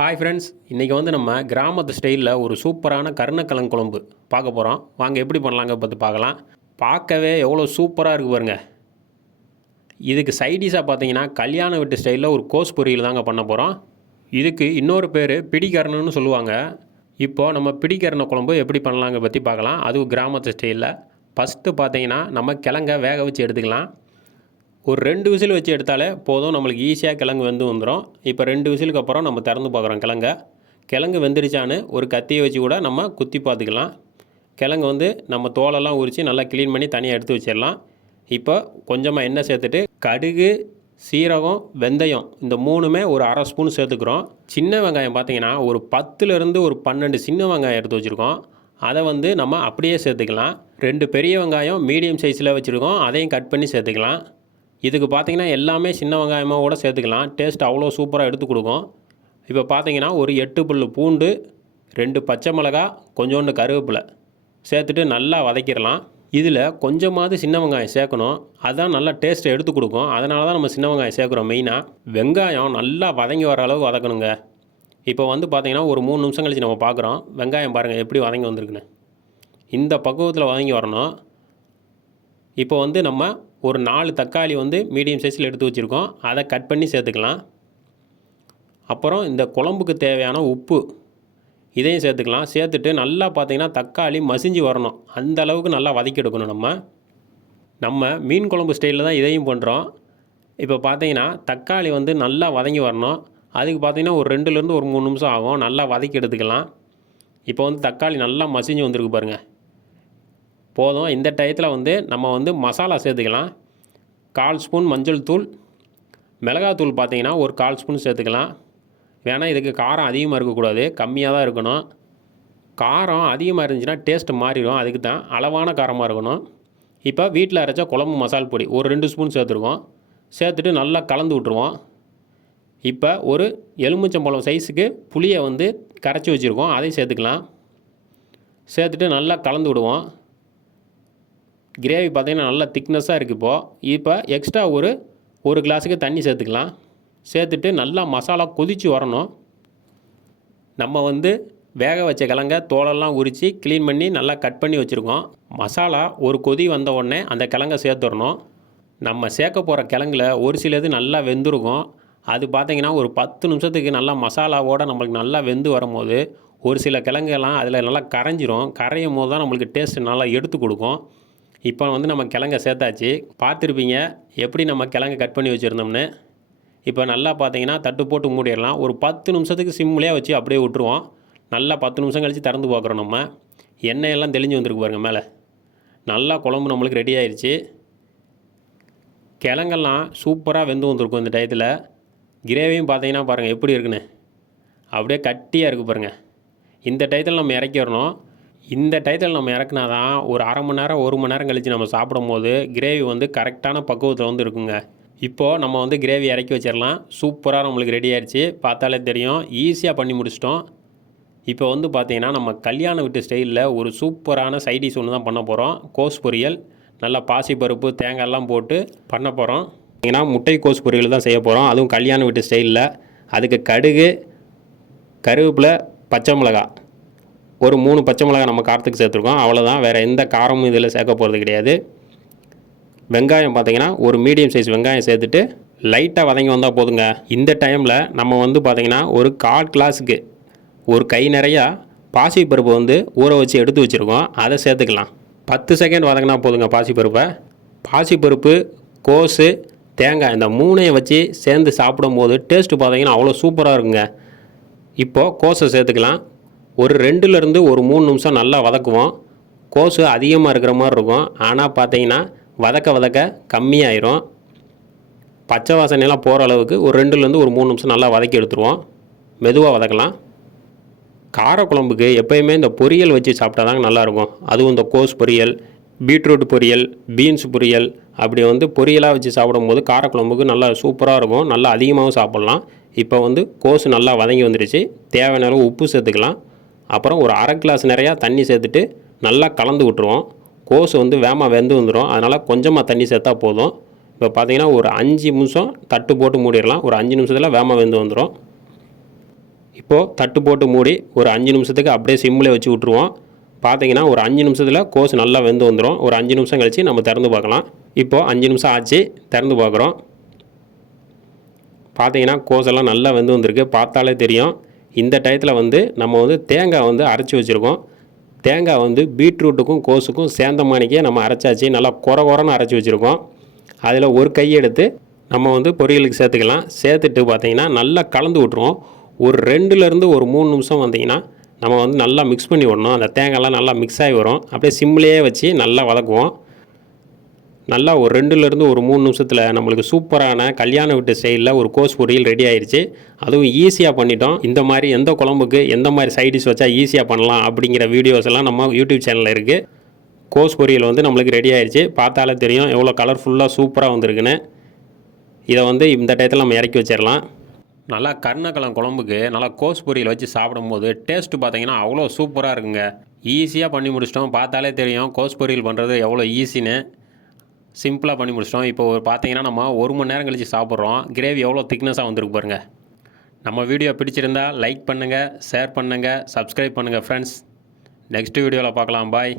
Hi friends, இன்றைக்கி வந்து நம்ம கிராமத்து ஸ்டைலில் ஒரு சூப்பரான கருணக்கிழங்கு குழம்பு பார்க்க போகிறோம். வாங்க எப்படி பண்ணலாங்க பார்த்து பார்க்கலாம். பார்க்கவே எவ்வளோ சூப்பராக இருக்குது பாருங்க. இதுக்கு சைடிஷாக பார்த்தீங்கன்னா கல்யாண வீட்டு ஸ்டைலில் ஒரு கோஸ் பொரியல் தாங்க பண்ண போகிறோம். இதுக்கு இன்னொரு பேர் பிடிக்கரணன்னு சொல்லுவாங்க. இப்போது நம்ம பிடிக்கரண குழம்பு எப்படி பண்ணலாங்க பற்றி பார்க்கலாம். அதுவும் கிராமத்து ஸ்டைலில். ஃபஸ்ட்டு பார்த்தீங்கன்னா நம்ம கிழங்க வேக வச்சு எடுத்துக்கலாம். ஒரு 2 விசில் வச்சு எடுத்தாலே போதும், நம்மளுக்கு ஈஸியாக கிழங்கு வெந்து வந்துடும். இப்போ 2 விசிலுக்கு அப்புறம் நம்ம திறந்து பார்க்குறோம் கிழங்கு வெந்துருச்சான்னு ஒரு கத்தியை வச்சு கூட நம்ம குத்தி பார்த்துக்கலாம். கிழங்கு வந்து நம்ம தோலெல்லாம் உரித்து நல்லா க்ளீன் பண்ணி தனியாக எடுத்து வச்சிடலாம். இப்போ கொஞ்சமாக எண்ணெய் சேர்த்துட்டு கடுகு, சீரகம், வெந்தயம் இந்த 3மே ஒரு அரை ஸ்பூன் சேர்த்துக்கிறோம். சின்ன வெங்காயம் பார்த்திங்கன்னா ஒரு 10லேருந்து ஒரு 12 சின்ன வெங்காயம் எடுத்து வச்சுருக்கோம். அதை வந்து நம்ம அப்படியே சேர்த்துக்கலாம். 2 பெரிய வெங்காயம் மீடியம் சைஸில் வச்சுருக்கோம், அதையும் கட் பண்ணி சேர்த்துக்கலாம். இதுக்கு பார்த்திங்கன்னா எல்லாமே சின்ன வெங்காயமாக கூட சேர்த்துக்கலாம். டேஸ்ட் அவ்வளோ சூப்பராக எடுத்து கொடுக்கும். இப்போ பார்த்திங்கன்னா ஒரு 8 பல் பூண்டு, 2 பச்சை மிளகா, கொஞ்சோண்டு கருவேப்பிலை சேர்த்துட்டு நல்லா வதக்கிடலாம். இதில் கொஞ்சமாவது சின்ன வெங்காயம் சேர்க்கணும், அதுதான் நல்லா டேஸ்ட்டை எடுத்து கொடுக்கும். அதனால தான் நம்ம சின்ன வெங்காயம் சேர்க்குறோம். மெயினாக வெங்காயம் நல்லா வதங்கி வர அளவுக்கு வதக்கணுங்க. இப்போ வந்து பார்த்திங்கன்னா ஒரு 3 நிமிஷம் கழிச்சு நம்ம பார்க்குறோம். வெங்காயம் பாருங்கள் எப்படி வதங்கி வந்திருக்குன்னு. இந்த பக்குவத்தில் வதங்கி வரணும். இப்போ வந்து நம்ம ஒரு 4 தக்காளி வந்து மீடியம் சைஸில் எடுத்து வச்சுருக்கோம், அதை கட் பண்ணி சேர்த்துக்கலாம். அப்புறம் இந்த குழம்புக்கு தேவையான உப்பு இதையும் சேர்த்துக்கலாம். சேர்த்துட்டு நல்லா பார்த்திங்கன்னா தக்காளி மசிஞ்சு வரணும், அந்த அளவுக்கு நல்லா வதக்கி எடுக்கணும். நம்ம மீன் குழம்பு ஸ்டைலில் தான் இதையும் பண்ணுறோம். இப்போ பார்த்திங்கன்னா தக்காளி வந்து நல்லா வதங்கி வரணும். அதுக்கு பார்த்திங்கன்னா ஒரு 2லேருந்து ஒரு 3 நிமிஷம் ஆகும். நல்லா வதக்கி எடுத்துக்கலாம். இப்போ வந்து தக்காளி நல்லா மசிஞ்சு வந்திருக்கு பாருங்கள். போதும். இந்த டயத்தில் வந்து நம்ம வந்து மசாலா சேர்த்துக்கலாம். 1/4 ஸ்பூன் மஞ்சள் தூள், மிளகாத்தூள் பார்த்திங்கன்னா ஒரு 1/4 ஸ்பூன் சேர்த்துக்கலாம். வேணால் இதுக்கு காரம் அதிகமாக இருக்கக்கூடாது, கம்மியாக தான் இருக்கணும். காரம் அதிகமாக இருந்துச்சுன்னா டேஸ்ட்டு மாறிடும், அதுக்கு தான் அளவான காரமாக இருக்கணும். இப்போ வீட்டில் அரைச்ச குழம்பு மசால் பொடி ஒரு 2 ஸ்பூன் சேர்த்துருக்கோம். சேர்த்துட்டு நல்லா கலந்து விட்ருவோம். இப்போ ஒரு எலுமிச்சம்பழம் சைஸுக்கு புளியை வந்து கரைச்சி வச்சுருக்கோம், அதையும் சேர்த்துக்கலாம். சேர்த்துட்டு நல்லா கலந்து விடுவோம். கிரேவி பார்த்திங்கன்னா நல்லா திக்னஸாக இருக்குது. இப்போ எக்ஸ்ட்ரா ஒரு கிளாஸுக்கு தண்ணி சேர்த்துக்கலாம். சேர்த்துட்டு நல்லா மசாலா கொதித்து வரணும். நம்ம வந்து வேக வச்ச கிழங்க தோலெல்லாம் உரித்து க்ளீன் பண்ணி நல்லா கட் பண்ணி வச்சுருக்கோம். மசாலா ஒரு கொதி வந்த உடனே அந்த கிழங்க சேர்த்துடணும். நம்ம சேர்க்க போகிற கிழங்குல ஒரு சிலது நல்லா வெந்திருக்கும். அது பார்த்திங்கன்னா ஒரு 10 நிமிஷத்துக்கு நல்லா மசாலாவோடு நம்மளுக்கு நல்லா வெந்து வரும்போது ஒரு சில கிழங்கெல்லாம் அதில் நல்லா கரைஞ்சிரும். கரையும் போது தான் நம்மளுக்கு டேஸ்ட்டு நல்லா எடுத்து கொடுக்கும். இப்போ வந்து நம்ம கிழங்க சேர்த்தாச்சு. பார்த்துருப்பீங்க எப்படி நம்ம கிழங்கு கட் பண்ணி வச்சுருந்தோம்னு. இப்போ நல்லா பார்த்தீங்கன்னா தட்டு போட்டு மூடிடலாம். ஒரு 10 நிமிஷத்துக்கு சிம்லேயே வச்சு அப்படியே விட்டுருவோம். நல்லா 10 நிமிஷம் கழித்து திறந்து பார்க்குறோம். நம்ம எண்ணெயெல்லாம் தெளிஞ்சு வந்துருக்கு பாருங்கள் மேலே. நல்லா குழம்பு நம்மளுக்கு ரெடி ஆயிடுச்சு. கிழங்கெல்லாம் சூப்பராக வெந்து வந்திருக்கும். இந்த டயத்தில் கிரேவியும் பார்த்தீங்கன்னா பாருங்கள் எப்படி இருக்குன்னு, அப்படியே கட்டியாக இருக்குது பாருங்கள். இந்த டயத்தில் நம்ம இறக்கிடணும். இந்த டயத்தில் நம்ம இறக்குனா தான் ஒரு அரை மணி நேரம் 1 மணி நேரம் கழித்து நம்ம சாப்பிடும் போது கிரேவி வந்து கரெக்டான பக்குவத்தில் வந்து இருக்குங்க. இப்போது நம்ம வந்து கிரேவி இறக்கி வச்சிடலாம். சூப்பராக நம்மளுக்கு ரெடி ஆயிடுச்சு. பார்த்தாலே தெரியும், ஈஸியாக பண்ணி முடிச்சிட்டோம். இப்போ வந்து பார்த்திங்கன்னா நம்ம கல்யாண வீட்டு ஸ்டைலில் ஒரு சூப்பரான சைடிஷ் ஒன்று தான் பண்ண போகிறோம். கோஸ் பொரியல் நல்லா பாசிப்பருப்பு தேங்காயெல்லாம் போட்டு பண்ண போகிறோம். ஏன்னா முட்டை கோஸ் பொரியல் தான் செய்ய போகிறோம், அதுவும் கல்யாண வீட்டு ஸ்டைலில். அதுக்கு கடுகு, கருவேப்பிலை, பச்சை மிளகா ஒரு 3 பச்சை மிளகா நம்ம காரத்துக்கு சேர்த்துருக்கோம். அவ்வளோதான், வேறு எந்த காரமும் இதில் சேர்க்க போகிறது கிடையாது. வெங்காயம் பார்த்திங்கன்னா ஒரு மீடியம் சைஸ் வெங்காயம் சேர்த்துட்டு லைட்டாக வதங்கி வந்தால் போதுங்க. இந்த டைமில் நம்ம வந்து பார்த்திங்கன்னா ஒரு 1/4 கிளாஸுக்கு ஒரு கை நிறையா பாசிப்பருப்பு வந்து ஊற வச்சு எடுத்து வச்சுருக்கோம், அதை சேர்த்துக்கலாம். 10 செகண்ட் வதங்கினா போதுங்க. பாசிப்பருப்பு, கோஸு, தேங்காய் இந்த 3ஐயும் வச்சு சேர்ந்து சாப்பிடும்போது டேஸ்ட்டு பார்த்திங்கன்னா அவ்வளோ சூப்பராக இருக்குங்க. இப்போது கோஸை சேர்த்துக்கலாம். ஒரு 2லேருந்து ஒரு 3 நிமிஷம் நல்லா வதக்குவோம். கோஸு அதிகமாக இருக்கிற மாதிரி இருக்கும், ஆனால் பார்த்தீங்கன்னா வதக்க கம்மியாயிரும். பச்சை வாசனையெல்லாம் போகிற அளவுக்கு ஒரு 2லேருந்து ஒரு 3 நிமிஷம் நல்லா வதக்கி எடுத்துருவோம். மெதுவாக வதக்கலாம். காரக்குழம்புக்கு எப்போயுமே இந்த பொரியல் வச்சு சாப்பிட்டா தாங்க நல்லாயிருக்கும். அதுவும் இந்த கோஸ் பொரியல், பீட்ரூட் பொரியல், பீன்ஸ் பொரியல் அப்படி வந்து பொரியலாக வச்சு சாப்பிடும்போது காரக்குழம்புக்கு நல்லா சூப்பராக இருக்கும். நல்லா அதிகமாகவும் சாப்பிட்லாம். இப்போ வந்து கோஸு நல்லா வதங்கி வந்துடுச்சு. தேவையான அளவு உப்பு சேர்த்துக்கலாம். அப்புறம் ஒரு அரை கிளாஸ் நிறையா தண்ணி சேர்த்துட்டு நல்லா கலந்து விட்டுருவோம். கோஸ் வந்து வேகமாக வெந்து வந்துடும், அதனால் கொஞ்சமாக தண்ணி சேர்த்தா போதும். இப்போ பார்த்திங்கன்னா ஒரு 5 நிமிஷம் தட்டு போட்டு மூடிடலாம். ஒரு 5 நிமிஷத்தில் வேகமாக வெந்து வந்துடும். இப்போது தட்டு போட்டு மூடி ஒரு 5 நிமிஷத்துக்கு அப்படியே சிம்மில் வச்சு விட்ருவோம். பார்த்தீங்கன்னா ஒரு 5 நிமிஷத்தில் கோஸ் நல்லா வெந்து வந்துடும். ஒரு 5 நிமிஷம் கழித்து நம்ம திறந்து பார்க்கலாம். இப்போது 5 நிமிஷம் ஆச்சு, திறந்து பார்க்குறோம். பார்த்தீங்கன்னா கோஸெல்லாம் நல்லா வெந்து வந்திருக்கு, பார்த்தாலே தெரியும். இந்த டயத்தில் வந்து நம்ம வந்து தேங்காய் வந்து அரைச்சி வச்சுருக்கோம். தேங்காய் வந்து பீட்ரூட்டுக்கும் கோஸுக்கும் சேர்ந்த மாணிக்கே நம்ம அரைச்சாச்சு. நல்லா கொரன்னு அரைச்சி வச்சுருக்கோம். அதில் ஒரு கை எடுத்து நம்ம வந்து பொரியலுக்கு சேர்த்துக்கலாம். சேர்த்துட்டு பார்த்தீங்கன்னா நல்லா கலந்து விட்ருவோம். ஒரு 2லேருந்து ஒரு 3 நிமிஷம் வந்தீங்கன்னா நம்ம வந்து நல்லா மிக்ஸ் பண்ணி விடணும். அந்த தேங்காய்லாம் நல்லா மிக்ஸ் ஆகி வரும். அப்படியே சிம்லேயே வச்சு நல்லா வதக்குவோம். நல்லா ஒரு 2லேருந்து ஒரு 3 நிமிஷத்தில் நம்மளுக்கு சூப்பரான கல்யாண வீட்டு ஸ்டைலில் ஒரு கோஸ் பொரியல் ரெடி ஆயிடுச்சு. அதுவும் ஈஸியாக பண்ணிட்டோம். இந்த மாதிரி எந்த குழம்புக்கு எந்த மாதிரி சைடிஷ் வச்சா ஈஸியாக பண்ணலாம் அப்படிங்கிற வீடியோஸ் எல்லாம் நம்ம யூடியூப் சேனலில் இருக்குது. கோஸ் பொரியல் வந்து நம்மளுக்கு ரெடி ஆயிடுச்சு. பார்த்தாலே தெரியும் எவ்வளோ கலர்ஃபுல்லாக சூப்பராக வந்திருக்குன்னு. இதை வந்து இந்த டயத்தில் நம்ம இறக்கி வச்சிடலாம். நல்லா கருணக்கிழங்கு குழம்புக்கு நல்லா கோஸ் பொரியல் வச்சு சாப்பிடும்போது டேஸ்ட்டு பார்த்தீங்கன்னா அவ்வளோ சூப்பராக இருக்குங்க. ஈஸியாக பண்ணி முடிச்சிட்டோம். பார்த்தாலே தெரியும் கோஸ் பொரியல் பண்ணுறது எவ்வளோ ஈஸின்னு. சிம்பிளாக பண்ணி முடிச்சிட்டோம். இப்போ பார்த்தீங்கன்னா நம்ம 1 மணி நேரம் கழித்து சாப்பிட்றோம். கிரேவி எவ்வளோ திக்னஸாக வந்திருக்கு பாருங்கள். நம்ம வீடியோ பிடிச்சிருந்தா லைக் பண்ணுங்கள், ஷேர் பண்ணுங்கள், சப்ஸ்கிரைப் பண்ணுங்கள் ஃப்ரெண்ட்ஸ். நெக்ஸ்ட் வீடியோவில் பார்க்கலாம். பாய்.